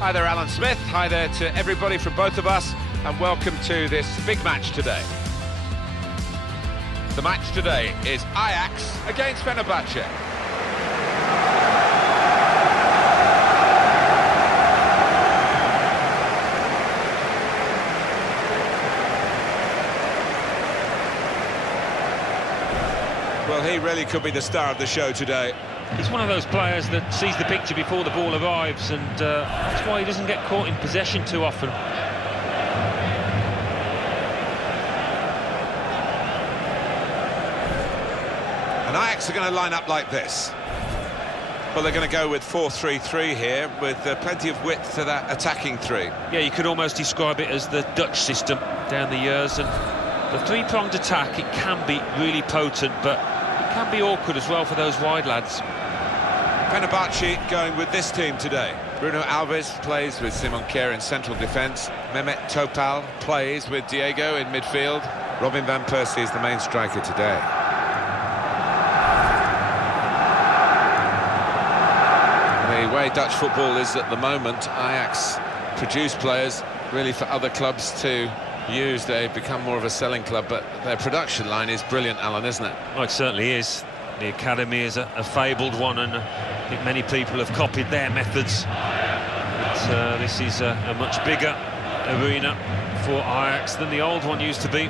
Hi there, Alan Smith. Hi there to everybody from both of us, and welcome to this big match today. The match today is Ajax against Fenerbahce. Well, he really could be the star of the show today. He's one of those players that sees the picture before the ball arrives, and that's why he doesn't get caught in possession too often. And Ajax are going to line up like this. Well, they're going to go with 4-3-3 here, with plenty of width to that attacking three. Yeah, you could almost describe it as the Dutch system down the years, and the three-pronged attack, it can be really potent, but it can be awkward as well for those wide lads. Fenerbahce going with this team today. Bruno Alves plays with Simon Kjær in central defence. Mehmet Topal plays with Diego in midfield. Robin van Persie is the main striker today. The way Dutch football is at the moment, Ajax produce players really for other clubs to use. They become more of a selling club, but their production line is brilliant, Alan, isn't it? Oh, it certainly is. The academy is a fabled one, and I think many people have copied their methods. But this is a much bigger arena for Ajax than the old one used to be.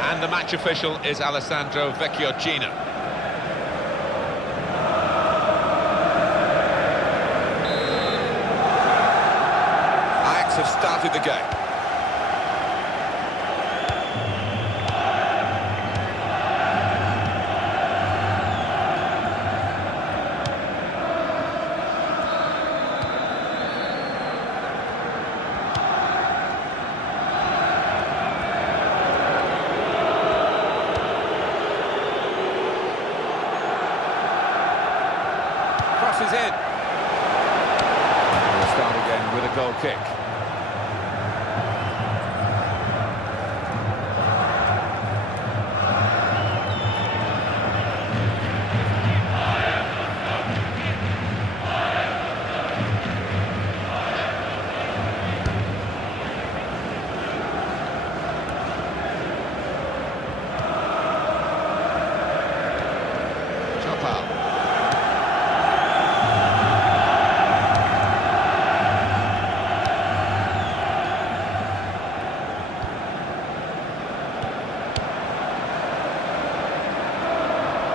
And the match official is Alessandro Vecchiocchino. Ajax have started the game. Crosses in. We'll start again with a goal kick.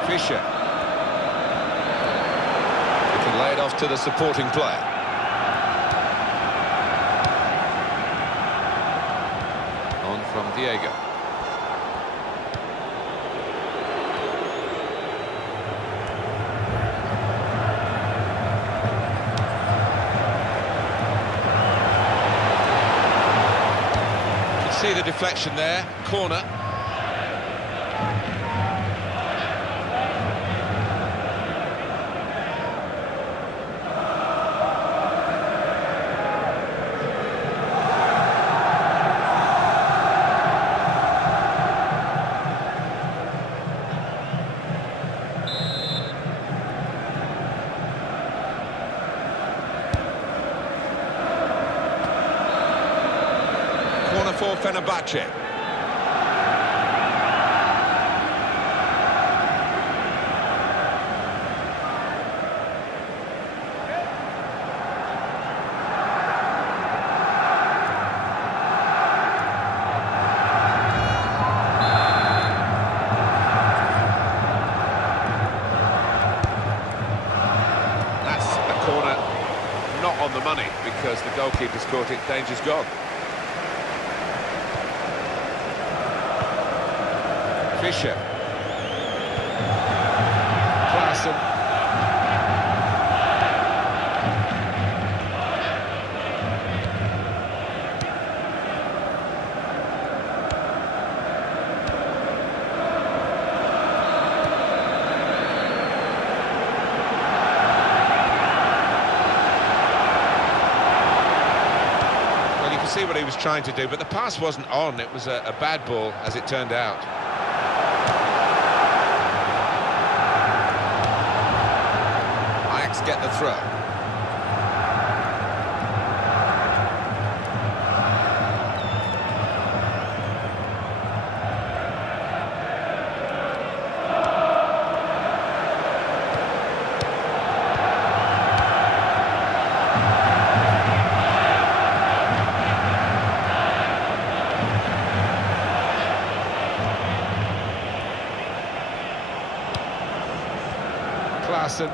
Fischer. He can lay it off to the supporting player. On from Diego. You can see the deflection there, corner. Corner for Fenerbahce. That's a corner not on the money because the goalkeeper's caught it. Danger's gone. Fischer. Klaassen. Well, you can see what he was trying to do, but the pass wasn't on. It was a bad ball, as it turned out. get the throw. Klaassen.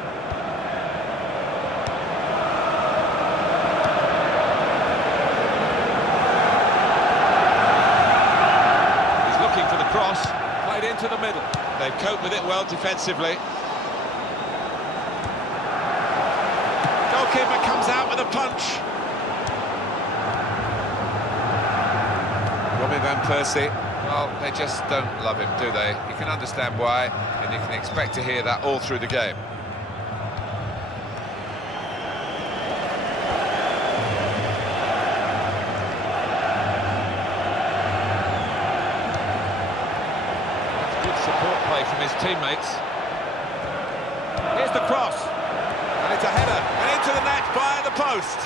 He's looking for the cross, played into the middle. They've coped with it well defensively. Goalkeeper comes out with a punch. Robin van Persie. Well, they just don't love him, do they? You can understand why, and you can expect to hear that all through the game. That's good support play from his teammates. Here's the cross, and it's a header, and into the net by the post.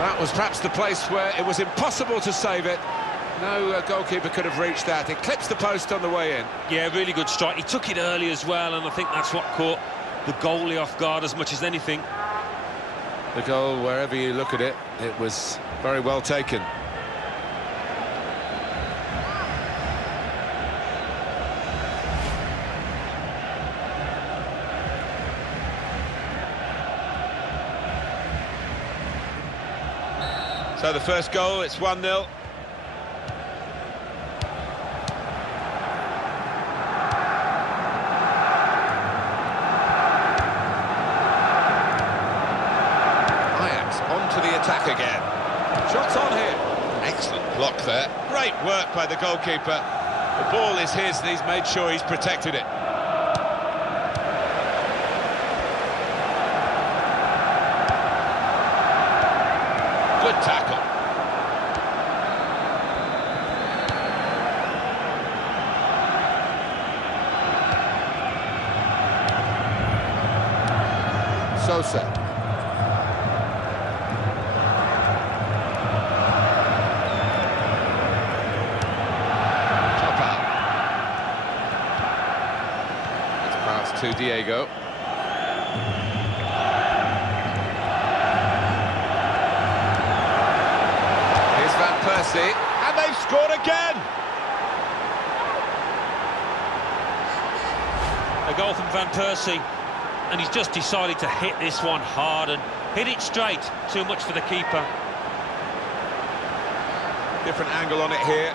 That was perhaps the place where it was impossible to save it. No goalkeeper could have reached that. It clips the post on the way in. Yeah, really good strike. He took it early as well, and I think that's what caught the goalie off guard as much as anything. The goal, wherever you look at it, it was very well taken. So the first goal, it's 1-0. Ajax onto the attack again. Shots on here. Excellent block there. Great work by the goalkeeper. The ball is his and he's made sure he's protected it. Good tackle. Sosa. Top out. It's passed to Diego. Persie, and they've scored again! A goal from Van Persie, and he's just decided to hit this one hard and hit it straight. Too much for the keeper. Different angle on it here.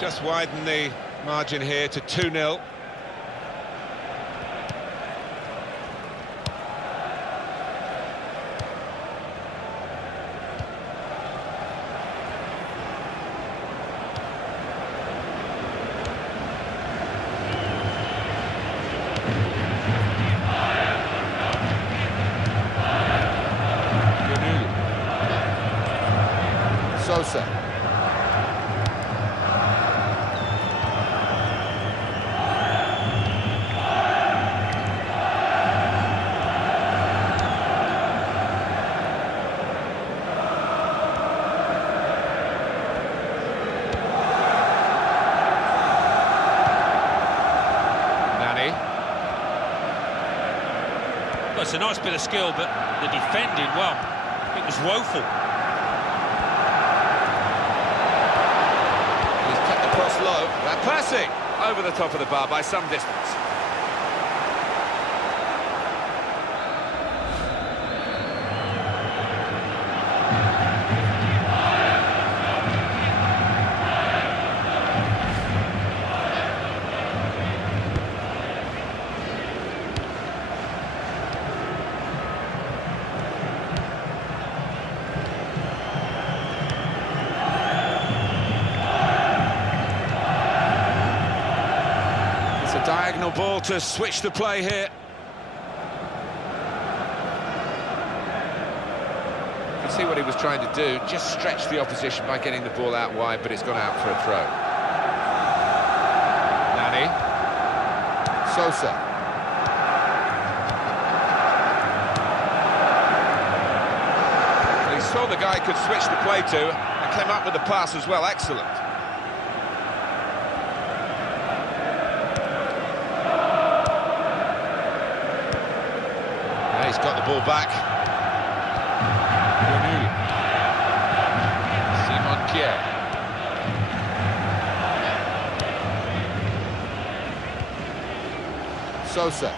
Just widen the margin here to 2-0. Sosa. Well, it's a nice bit of skill, but the defending, well, it was woeful. He's kept the cross low. Van Persie over the top of the bar by some distance. Diagonal ball to switch the play here. You can see what he was trying to do, just stretch the opposition by getting the ball out wide, but it's gone out for a throw. Nani. Sosa. He saw the guy could switch the play to and came up with the pass as well. Excellent. Yeah, he's got the ball back. Sosa.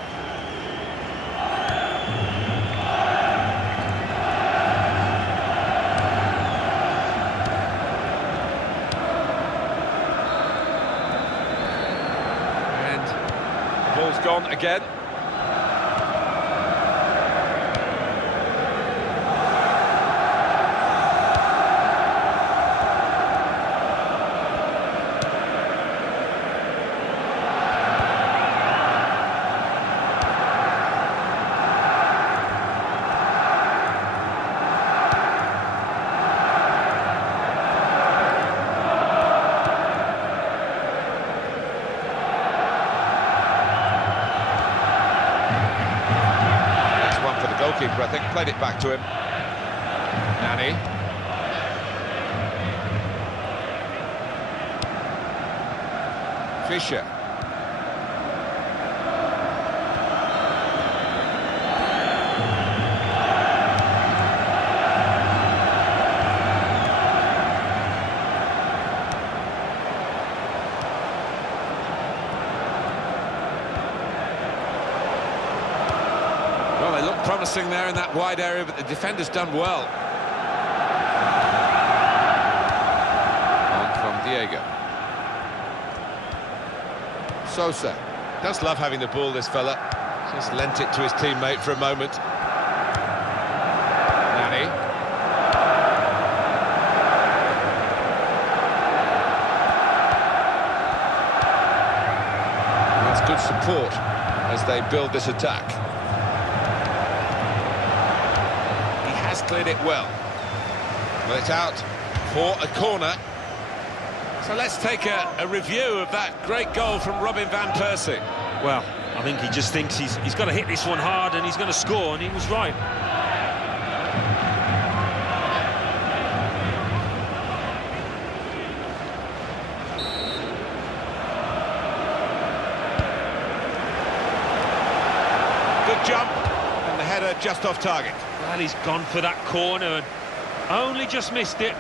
And the ball's gone again. Goalkeeper, I think, played it back to him. Nani. Fischer. Well, they look promising there in that wide area, but the defender's done well. On from Diego. Sosa. Does love having the ball, this fella. Just lent it to his teammate for a moment. Nani. That's good support as they build this attack. Cleared it well. Well, it's out for a corner. So let's take a review of that great goal from Robin van Persie. Well, I think he just thinks he's got to hit this one hard and he's going to score, and he was right. Good jump, and the header just off target. Well, he's gone for that corner and only just missed it.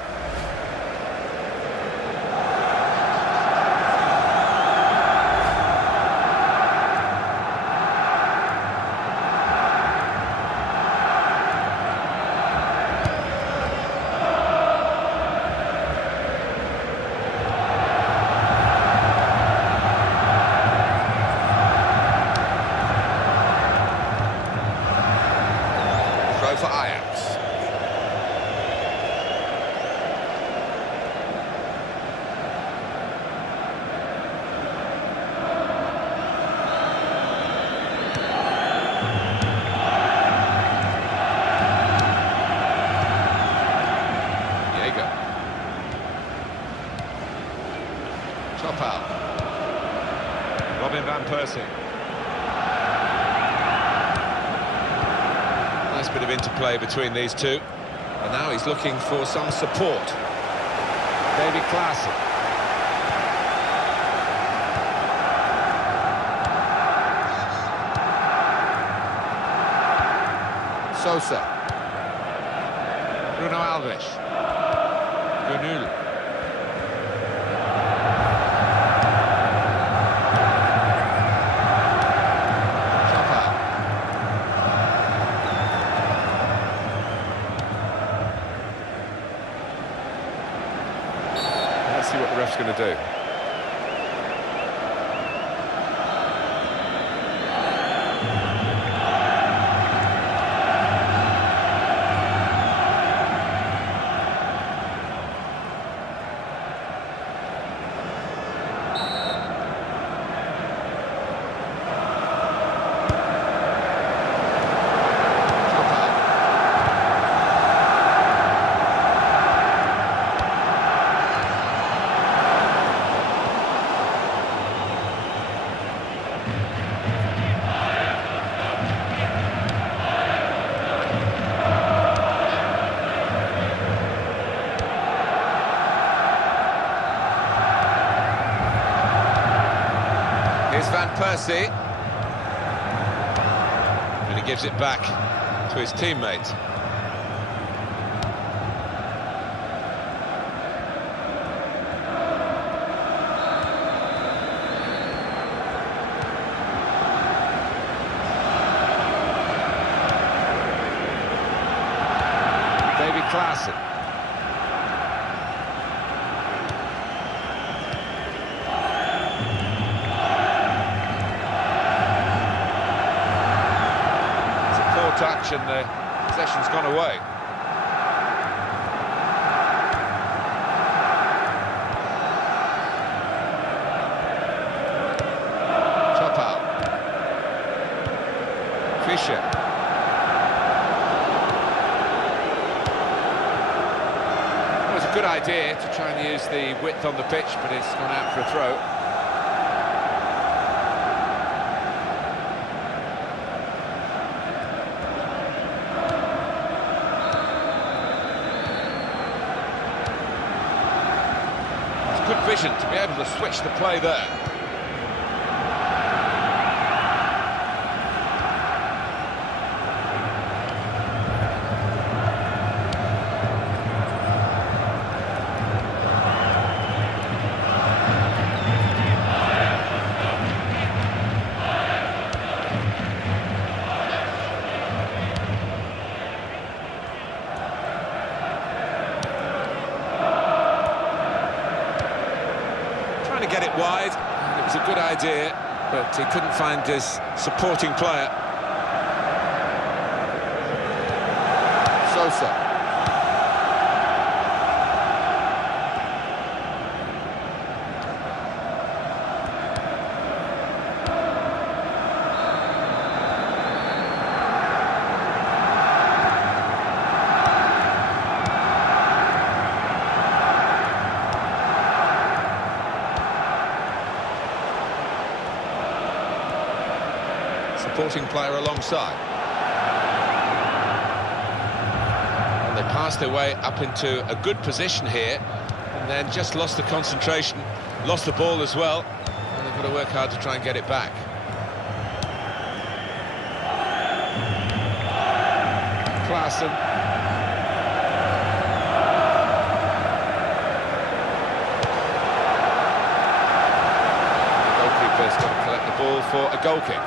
For Ajax. Diego. Top out. Robin van Persie. Nice bit of interplay between these two, and now he's looking for some support. David Klaassen. Sosa. Bruno Alves. Gönül. Let's see what the ref's going to do. Here's Van Persie. And he gives it back to his teammate. Klassen. It's a poor touch and the possession's gone away. Top out. Fischer. Good idea to try and use the width on the pitch, but it's gone out for a throw. It's good vision to be able to switch the play there. To get it wide, and it was a good idea, but he couldn't find his supporting player. Sosa. Supporting player alongside. And they passed their way up into a good position here, and then just lost the concentration, lost the ball as well, and they've got to work hard to try and get it back. Klassen. The goalkeeper's got to collect the ball for a goal kick.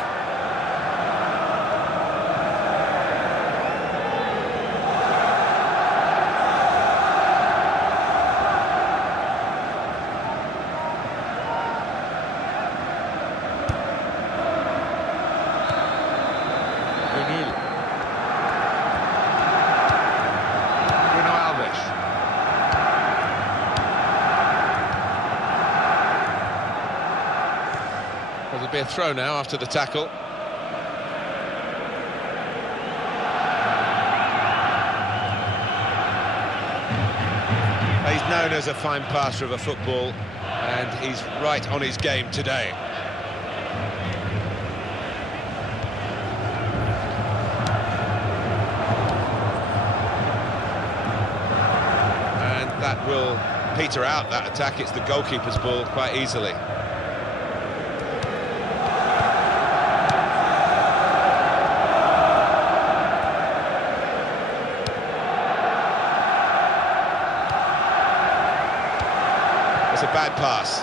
There'll be a throw now after the tackle. He's known as a fine passer of a football, and he's right on his game today. And that will peter out that attack. It's the goalkeeper's ball quite easily. It's a bad pass.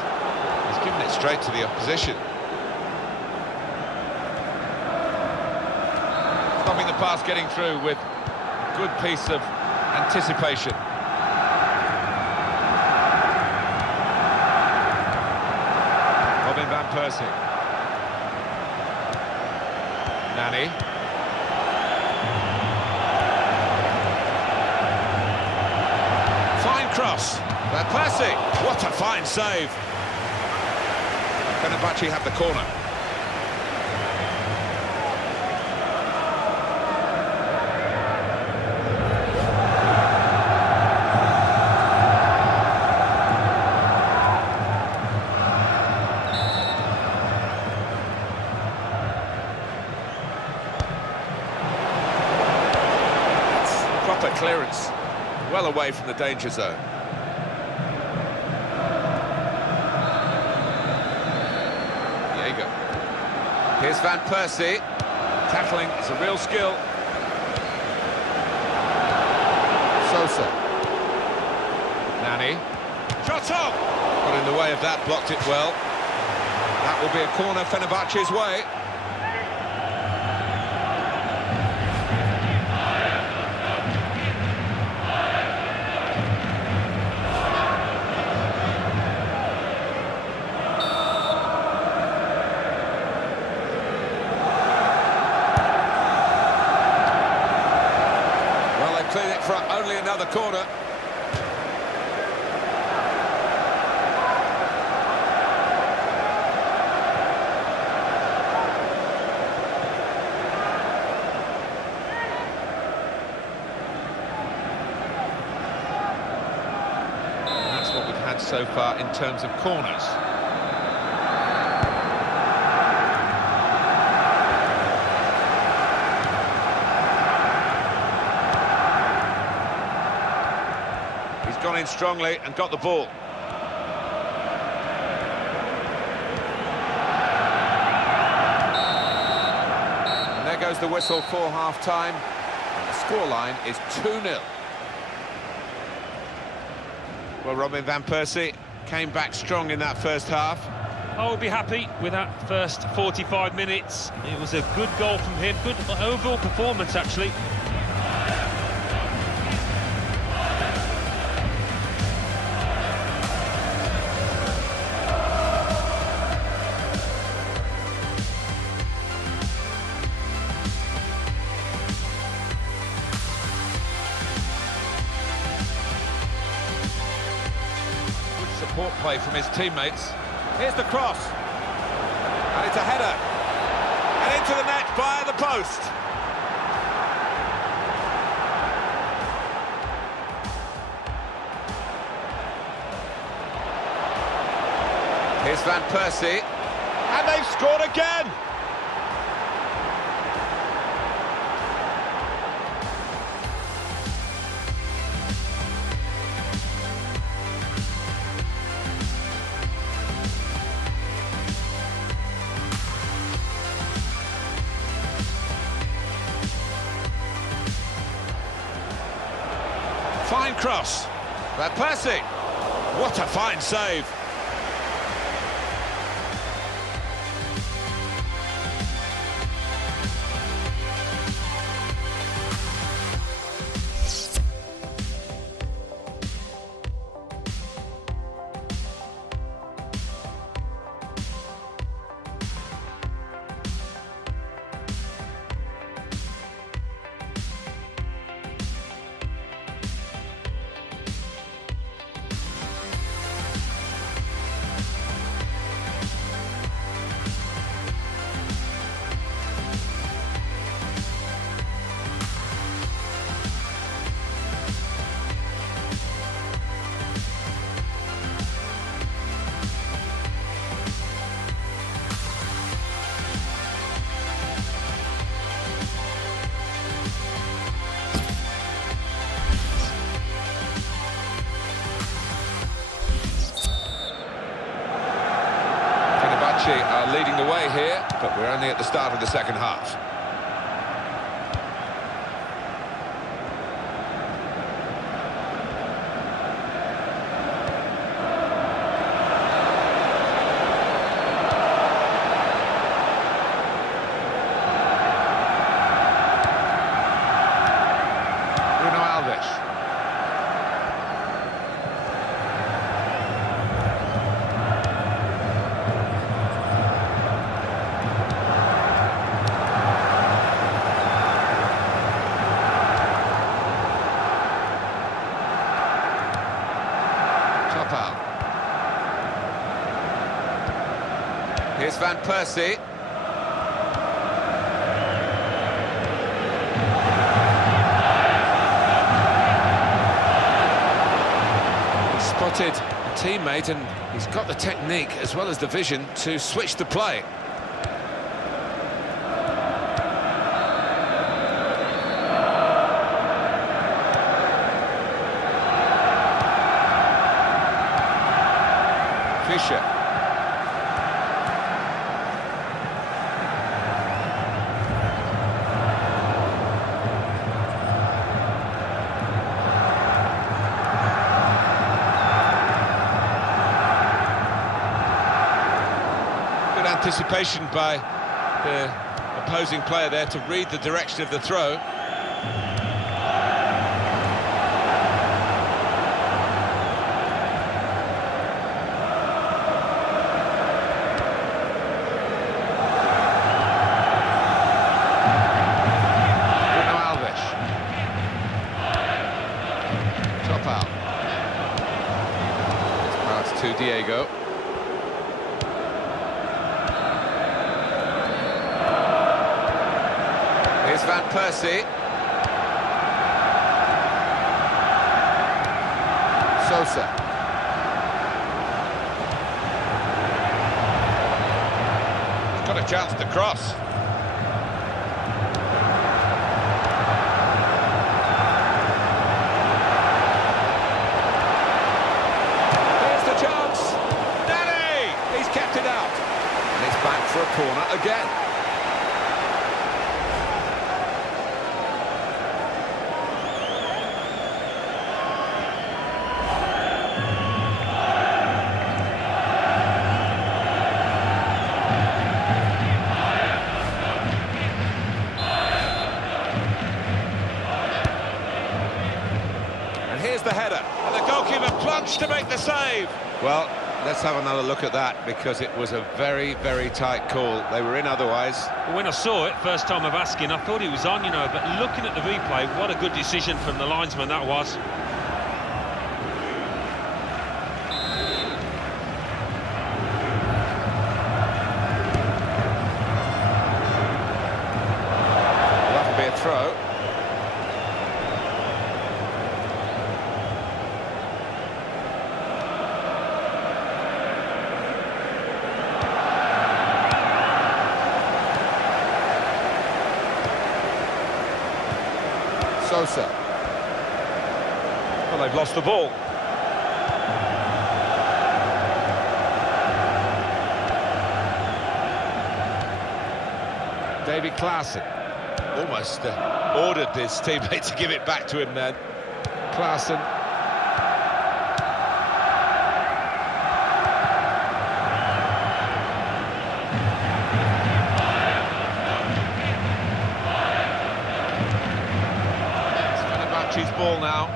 He's given it straight to the opposition. Stopping the pass getting through with a good piece of anticipation. Robin van Persie. Nani. Fine cross. Van Persie, what a fine save. Fenerbahce have the corner. It's proper clearance, well away from the danger zone. Diego. Here's Van Persie. Tackling is a real skill. Sosa. Nani. Shot up! Got in the way of that, blocked it well. That will be a corner Fenerbahce's way. Cleared it for only another corner. And that's what we've had so far in terms of corners. Gone in strongly and got the ball. And there goes the whistle for half-time. The scoreline is 2-0. Well, Robin van Persie came back strong in that first half. I would be happy with that first 45 minutes. It was a good goal from him, good overall performance actually. Support play from his teammates. Here's the cross. And it's a header. And into the net via the post. Here's Van Persie. And they've scored again! Fine cross. Van Persie. What a fine save. Are leading the way here, but we're only at the start of the second half. Bruno Alves. Here's Van Persie. He spotted a teammate and he's got the technique as well as the vision to switch the play. Fischer. Good anticipation by the opposing player there to read the direction of the throw. To Diego. Here's Van Persie. Sosa. He's got a chance to cross. Back for a corner again. And here's the header. And the goalkeeper plunged to make the save. Well, let's have another look at that, because it was a very, very tight call. They were in otherwise. When I saw it, first time of asking, I thought he was on, you know, but looking at the replay, what a good decision from the linesman that was. That'll be a throw. Sosa. Well, they've lost the ball. David Klaassen almost ordered his teammate to give it back to him then. Klaassen. Fenerbahce's ball now.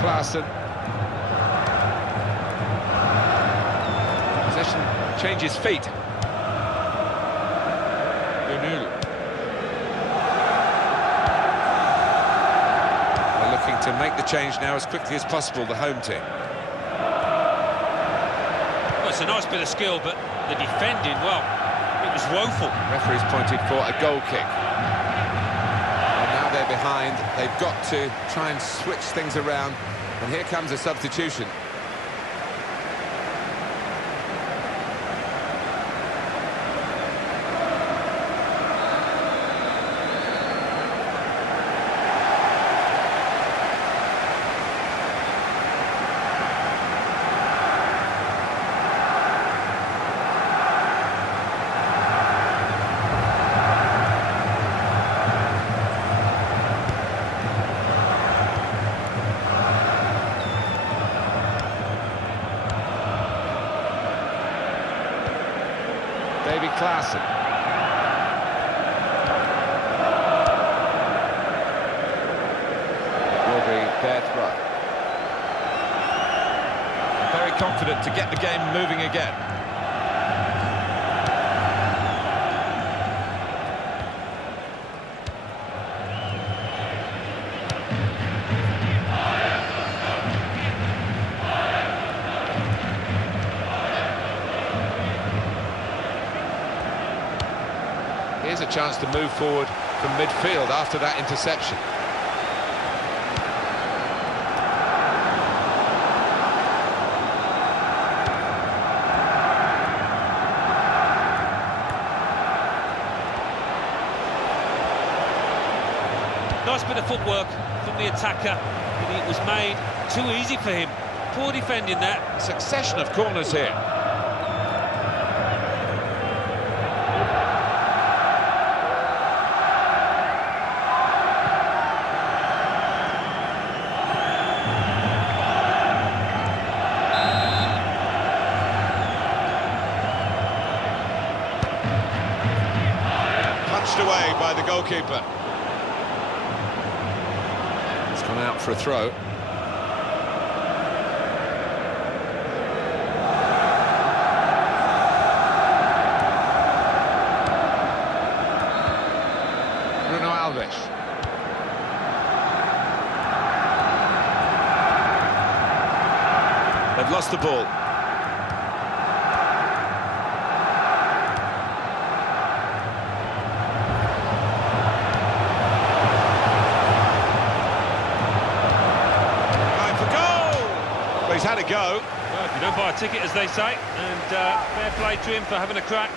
Klaassen. Possession changes feet. They're looking to make the change now as quickly as possible, the home team. Well, it's a nice bit of skill, but the defending, well, it was woeful. Referee's pointed for a goal kick. And now they're behind. They've got to try and switch things around. And here comes a substitution. David Klaassen. Will be their throw. Very confident to get the game moving again. Here's a chance to move forward from midfield after that interception. Nice bit of footwork from the attacker, but it was made too easy for him. Poor defending that. Succession of corners here. Punched away by the goalkeeper. It's gone out for a throw. They've lost the ball. Going for goal! Well, he's had a go. Well, if you don't buy a ticket, as they say, and fair play to him for having a crack.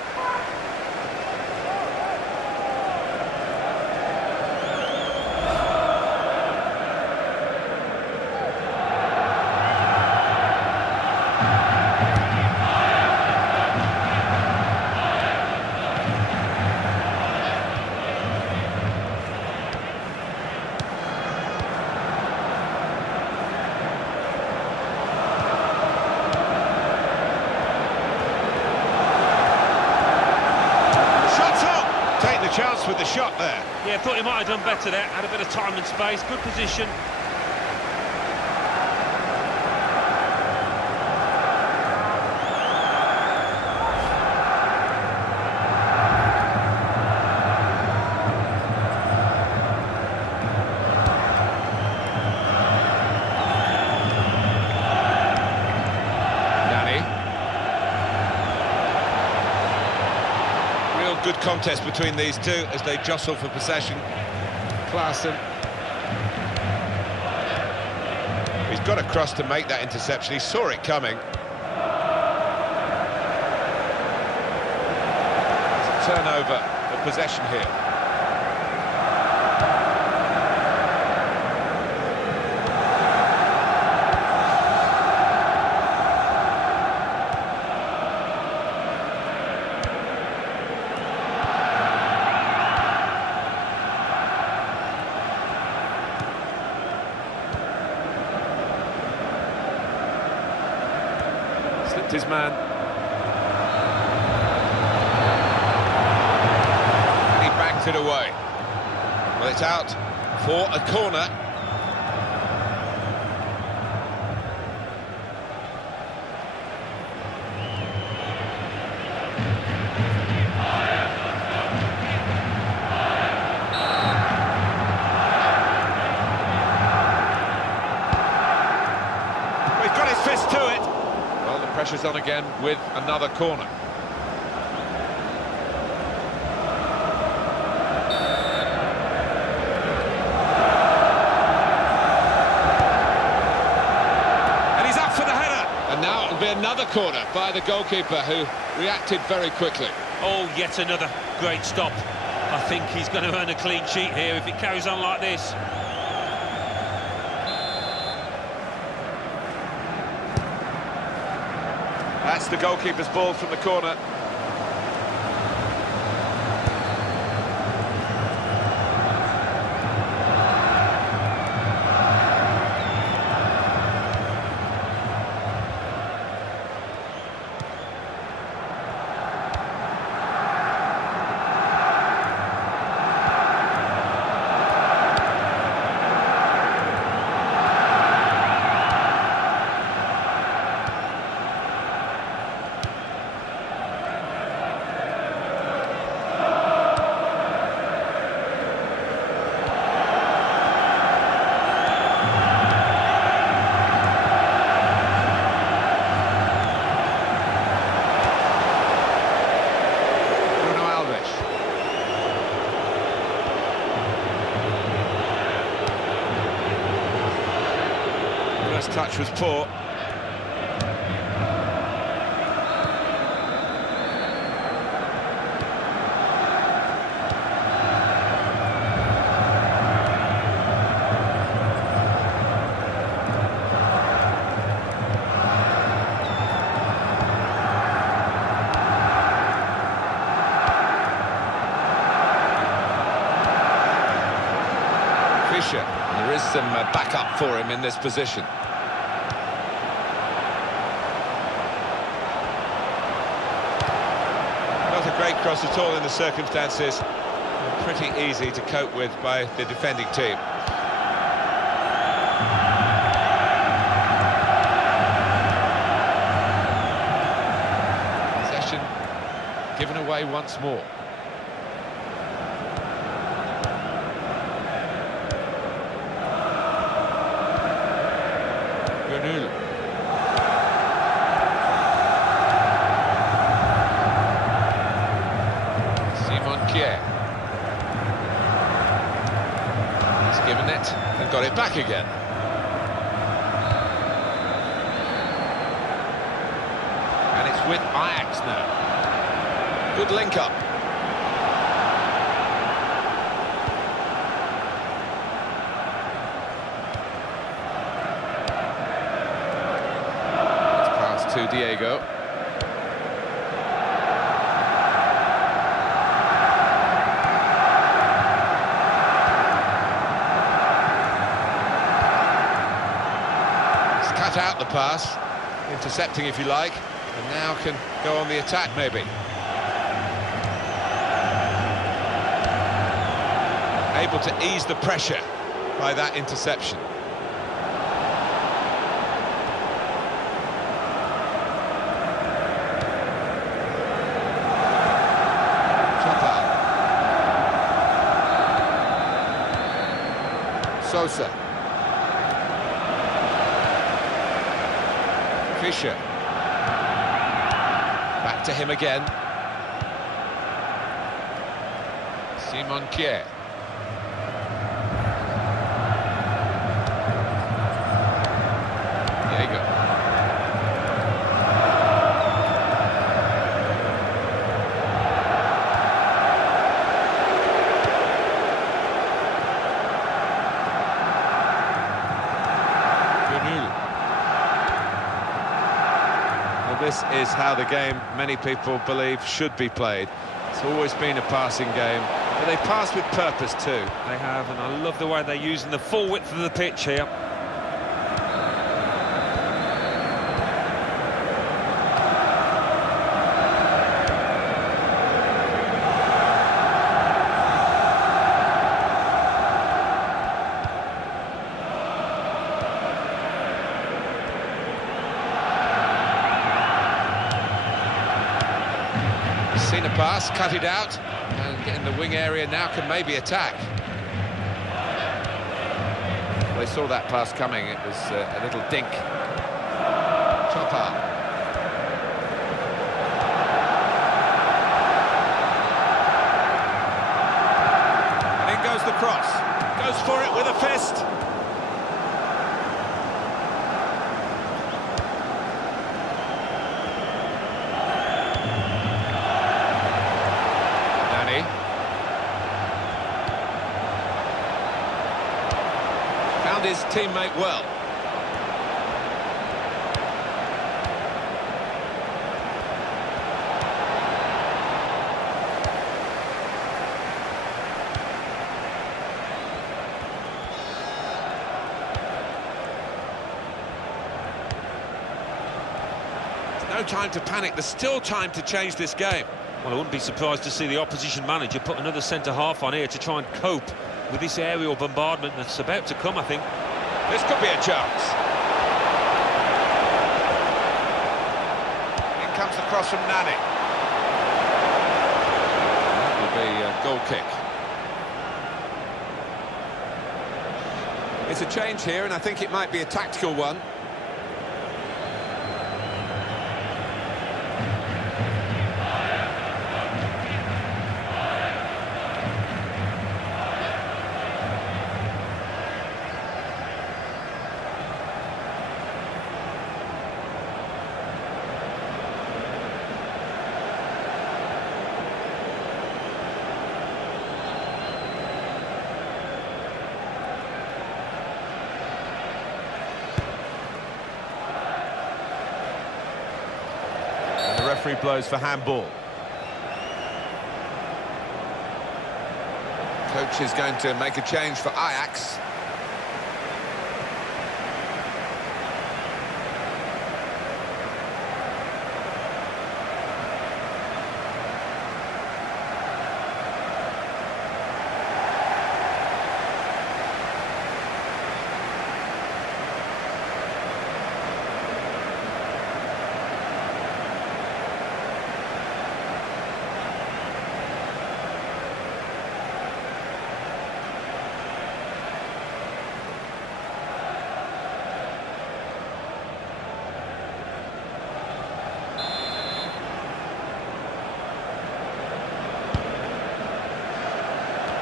Chance with the shot there. Yeah, thought he might have done better there. Had a bit of time and space, good position. Good contest between these two as they jostle for possession. Plzen. He's got across to make that interception. He saw it coming. It's a turnover of possession here. His man. He banked it away. Well, it's out for a corner. Well, he's got his fist to it. Pressure's on again with another corner. And he's up for the header. And now it'll be another corner by the goalkeeper who reacted very quickly. Oh, yet another great stop. I think he's going to earn a clean sheet here if it carries on like this. That's the goalkeeper's ball from the corner. First touch was poor. Fischer. There is some backup for him in this position. Not a great cross at all in the circumstances. Pretty easy to cope with by the defending team. Possession given away once more. He's given it and got it back again. And it's with Ajax now. Good link up. It's passed to Diego. Out the pass, intercepting if you like, and now can go on the attack maybe. Able to ease the pressure by that interception. Sosa. Fischer. Back to him again. Simon Kjær. Diego. This is how the game, many people believe, should be played. It's always been a passing game, but they pass with purpose too. They have, and I love the way they're using the full width of the pitch here. Seen a pass, cut it out, and in the wing area now can maybe attack. They saw that pass coming, it was a little dink. Chopper. And in goes the cross, goes for it with a fist. Found his teammate well. There's no time to panic, there's still time to change this game. Well, I wouldn't be surprised to see the opposition manager put another centre-half on here to try and cope with this aerial bombardment that's about to come, I think. This could be a chance. In comes the cross from Nani. That will be a goal kick. It's a change here, and I think it might be a tactical one. Referee blows for handball. Coach is going to make a change for Ajax.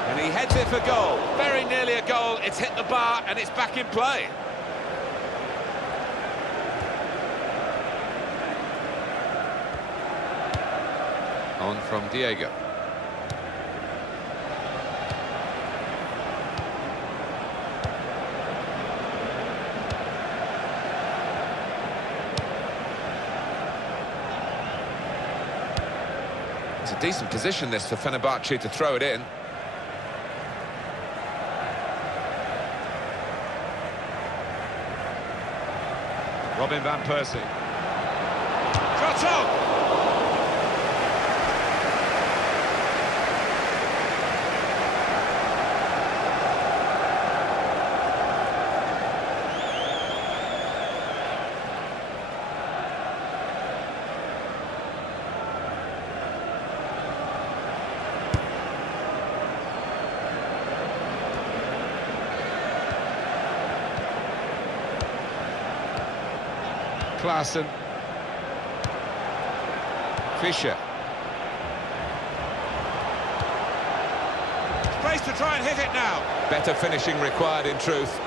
And he heads it for goal. Very nearly a goal. It's hit the bar and it's back in play. On from Diego. It's a decent position, this, for Fenerbahce to throw it in. Robin van Persie. Shot on! Klaassen. Fischer. Space to try and hit it now. Better finishing required in truth.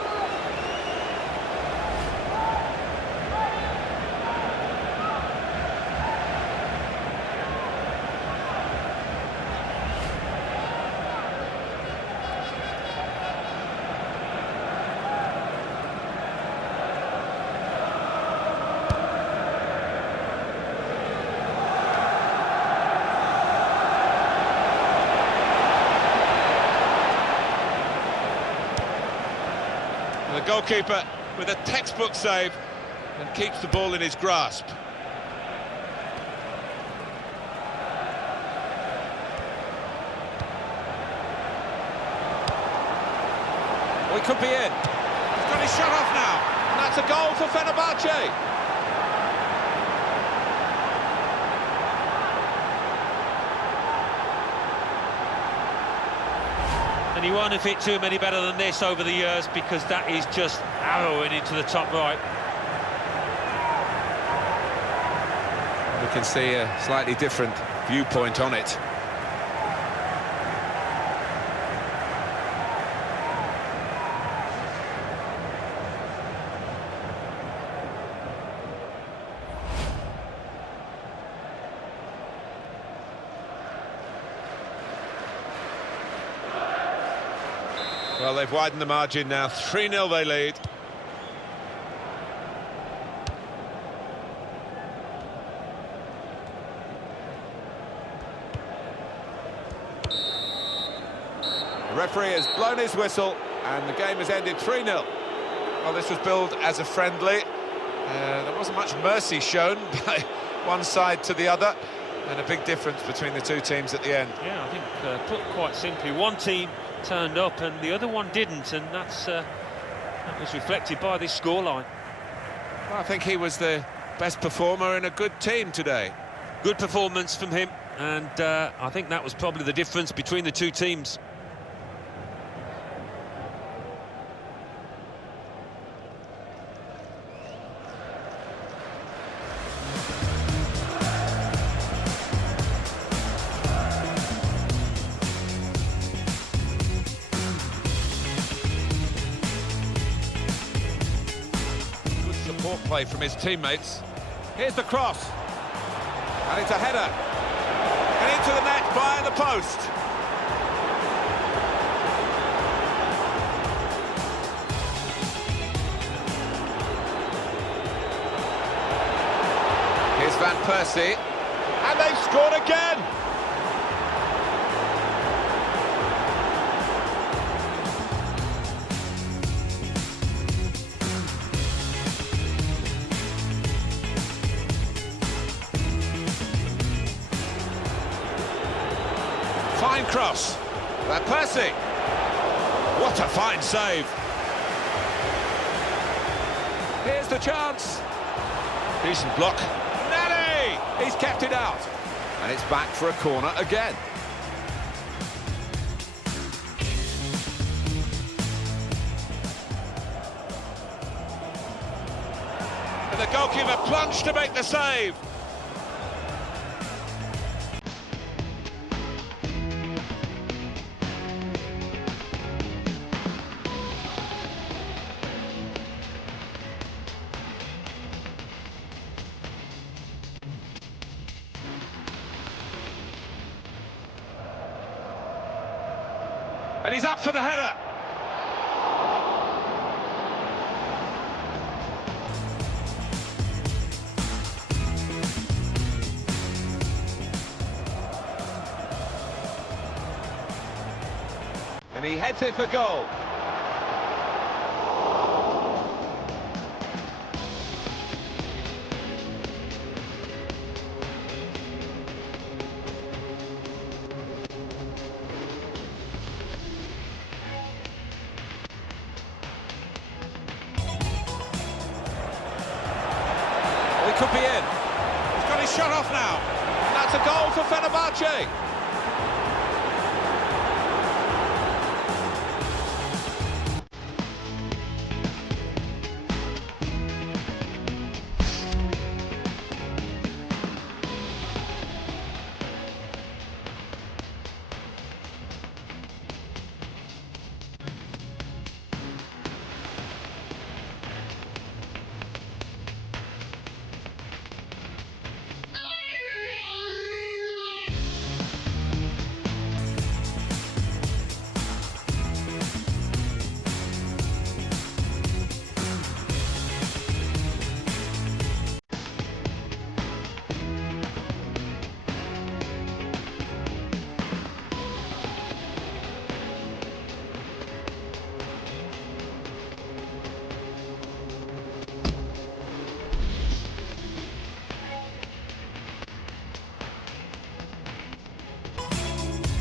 The goalkeeper with a textbook save and keeps the ball in his grasp. Well, he could be in. He's got his shot off now. And that's a goal for Fenerbahce. And he won't have hit too many better than this over the years, because that is just arrowing into the top right. We can see a slightly different viewpoint on it. Well, they've widened the margin now. 3-0 they lead. The referee has blown his whistle and the game has ended 3-0. Well, this was billed as a friendly. There wasn't much mercy shown by one side to the other, and a big difference between the two teams at the end. Yeah, I think, put quite simply, one team turned up and the other one didn't, and that was reflected by this scoreline. Well, I think he was the best performer in a good team today. Good performance from him, and I think that was probably the difference between the two teams. Play from his teammates. Here's the cross, and it's a header, and into the net via the post. Here's Van Persie, and they've scored again. cross. Van Persie. What a fine save. Here's the chance. Decent block. Nani! He's kept it out. And it's back for a corner again. And the goalkeeper plunged to make the save. And he's up for the header. And he heads it for goal. Could be in. He's got his shot off now. And that's a goal for Fenerbahce.